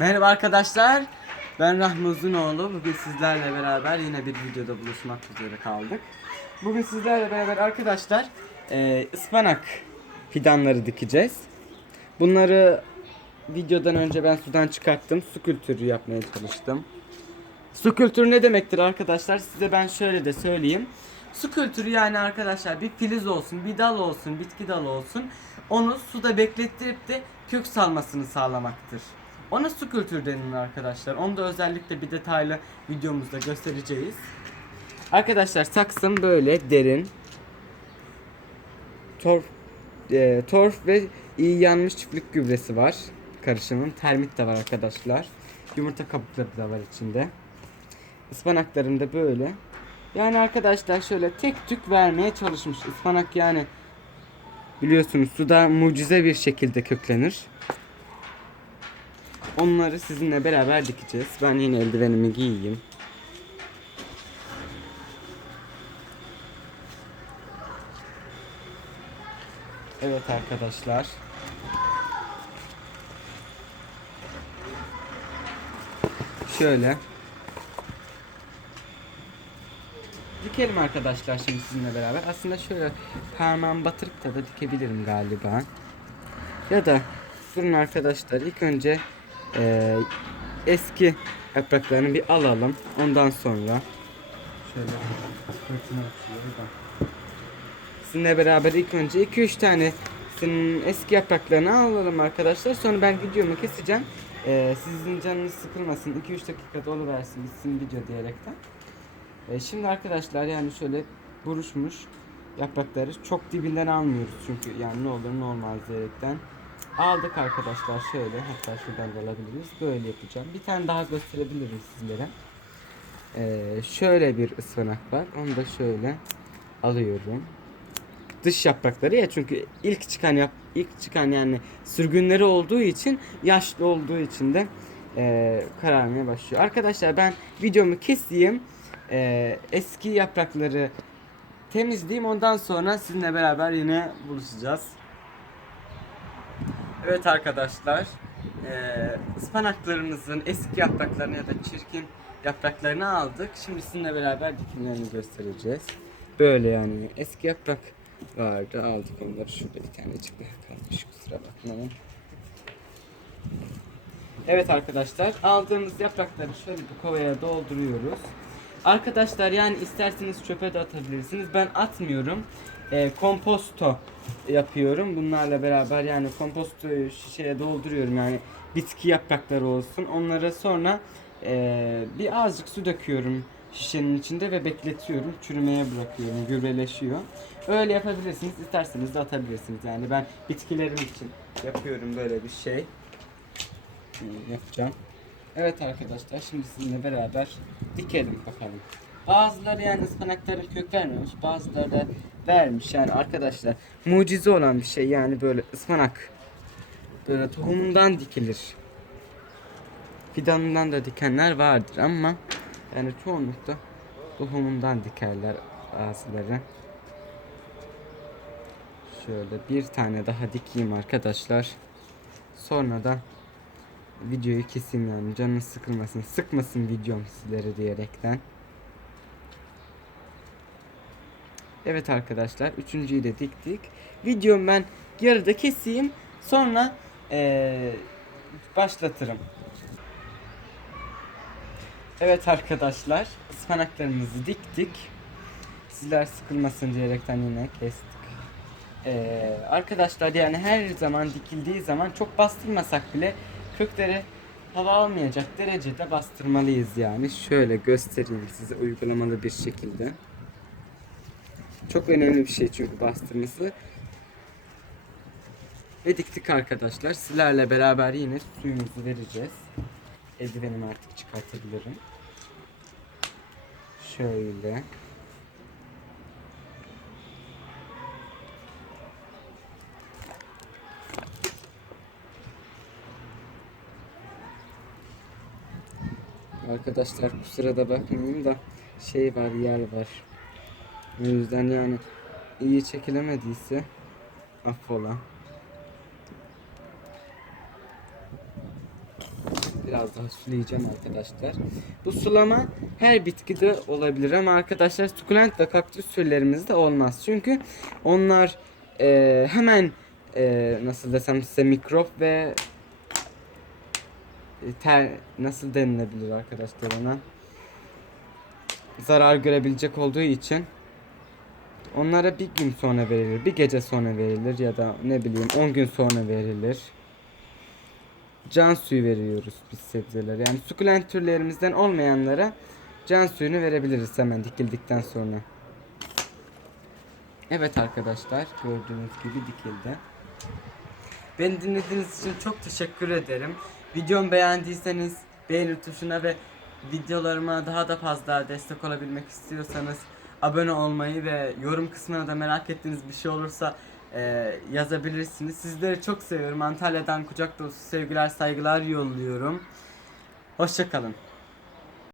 Merhaba arkadaşlar. Ben Rahmi Uzunoğlu. Bugün sizlerle beraber yine bir videoda buluşmak üzere kaldık. Bugün sizlerle beraber arkadaşlar e, ıspanak fidanları dikeceğiz. Bunları videodan önce ben sudan çıkarttım. Su kültürü yapmaya çalıştım. Su kültürü ne demektir arkadaşlar? Size ben şöyle de söyleyeyim. Su kültürü yani arkadaşlar bir filiz olsun, bir dal olsun, bitki dalı olsun. Onu suda beklettirip de kök salmasını sağlamaktır. Ona su kültürü denilir arkadaşlar. Onu da özellikle bir detaylı videomuzda göstereceğiz. Arkadaşlar saksım böyle derin. Torf, e, torf ve iyi yanmış çiftlik gübresi var. Karışımın termit de var arkadaşlar. Yumurta kabukları da var içinde. Ispanaklarım da böyle. Yani arkadaşlar şöyle tek tük vermeye çalışmış. Ispanak yani biliyorsunuz suda mucize bir şekilde köklenir. Onları sizinle beraber dikeceğiz. Ben yine eldivenimi giyeyim. Evet arkadaşlar. Şöyle. Dikelim arkadaşlar şimdi sizinle beraber. Aslında şöyle parmağımı batırıp da da dikebilirim galiba. Ya da durun arkadaşlar ilk önce eee, eski yapraklarını bir alalım. Ondan sonra şöyle. Sizinle beraber ilk önce 2-3 tane sizin eski yapraklarını alalım arkadaşlar. Sonra ben videomu keseceğim. Eee, sizin canınız sıkılmasın. 2-3 dakikada oluversin bitsin video diyerekten. E, şimdi arkadaşlar yani şöyle buruşmuş yaprakları çok dibinden almıyoruz çünkü yani ne olur ne olmaz diyerekten aldık arkadaşlar şöyle hatta şuradan da alabiliriz. Böyle yapacağım. Bir tane daha gösterebilirim sizlere. E, şöyle bir ıspanak var. Onu da şöyle alıyorum. Dış yaprakları ya çünkü ilk çıkan yap ilk çıkan yani sürgünleri olduğu için yaşlı olduğu için de e, kararmaya başlıyor. Arkadaşlar ben videomu keseyim. E, eski yaprakları temizleyeyim. Ondan sonra sizinle beraber yine buluşacağız. Evet arkadaşlar e, ıspanaklarımızın eski yapraklarını ya da çirkin yapraklarını aldık. Şimdi sizinle beraber dikimlerini göstereceğiz. Böyle yani eski yaprak vardı aldık onları şurada bir tanecik daha kalmış kusura bakmayın. Evet arkadaşlar aldığımız yaprakları şöyle bir kovaya dolduruyoruz. Arkadaşlar yani isterseniz çöpe de atabilirsiniz. Ben atmıyorum. Ee, komposto yapıyorum. Bunlarla beraber yani kompostoyu şişeye dolduruyorum yani bitki yaprakları olsun. Onlara sonra ee, bir azıcık su döküyorum şişenin içinde ve bekletiyorum. Çürümeye bırakıyorum. Gübreleşiyor. Öyle yapabilirsiniz. İsterseniz de atabilirsiniz. Yani ben bitkilerim için yapıyorum böyle bir şey. Yapacağım. Evet arkadaşlar şimdi sizinle beraber dikelim bakalım. Bazıları yani ıspanakları kök vermemiş, bazıları da vermiş. Yani arkadaşlar mucize olan bir şey yani böyle ıspanak böyle tohumundan dikilir. Fidanından da dikenler vardır ama yani çoğunlukla tohumundan dikerler bazıları. Şöyle bir tane daha dikeyim arkadaşlar. Sonra da videoyu keseyim yani canınız sıkılmasın sıkmasın videom sizlere diyerekten. Evet arkadaşlar üçüncüyü de diktik. Videomu ben yarıda keseyim sonra eee, başlatırım. Evet arkadaşlar ıspanaklarımızı diktik. Sizler sıkılmasın diyerekten yine kestik. Ee, arkadaşlar yani her zaman dikildiği zaman çok bastırmasak bile kökleri hava almayacak derecede bastırmalıyız yani. Şöyle göstereyim size uygulamalı bir şekilde. Çok önemli bir şey çünkü bastırması. Ve diktik arkadaşlar. Sizlerle beraber yine suyumuzu vereceğiz. Eldivenimi artık çıkartabilirim. Şöyle. Arkadaşlar kusura da bakmayın da şey var yer var. O yüzden yani iyi çekilemediyse affola. Biraz daha sulayacağım arkadaşlar. Bu sulama her bitkide olabilir ama arkadaşlar sukulent ve kaktüs türlerimizde olmaz. Çünkü onlar e, hemen e, nasıl desem size mikrop ve e, ter nasıl denilebilir arkadaşlar ona zarar görebilecek olduğu için onlara bir gün sonra verilir, bir gece sonra verilir ya da ne bileyim 10 gün sonra verilir. Can suyu veriyoruz biz sebzelere. Yani sukulent türlerimizden olmayanlara can suyunu verebiliriz hemen dikildikten sonra. Evet arkadaşlar gördüğünüz gibi dikildi. Beni dinlediğiniz için çok teşekkür ederim. Videomu beğendiyseniz beğeni tuşuna ve videolarıma daha da fazla destek olabilmek istiyorsanız abone olmayı ve yorum kısmına da merak ettiğiniz bir şey olursa e, yazabilirsiniz. Sizleri çok seviyorum. Antalya'dan kucak dolusu sevgiler saygılar yolluyorum. Hoşçakalın.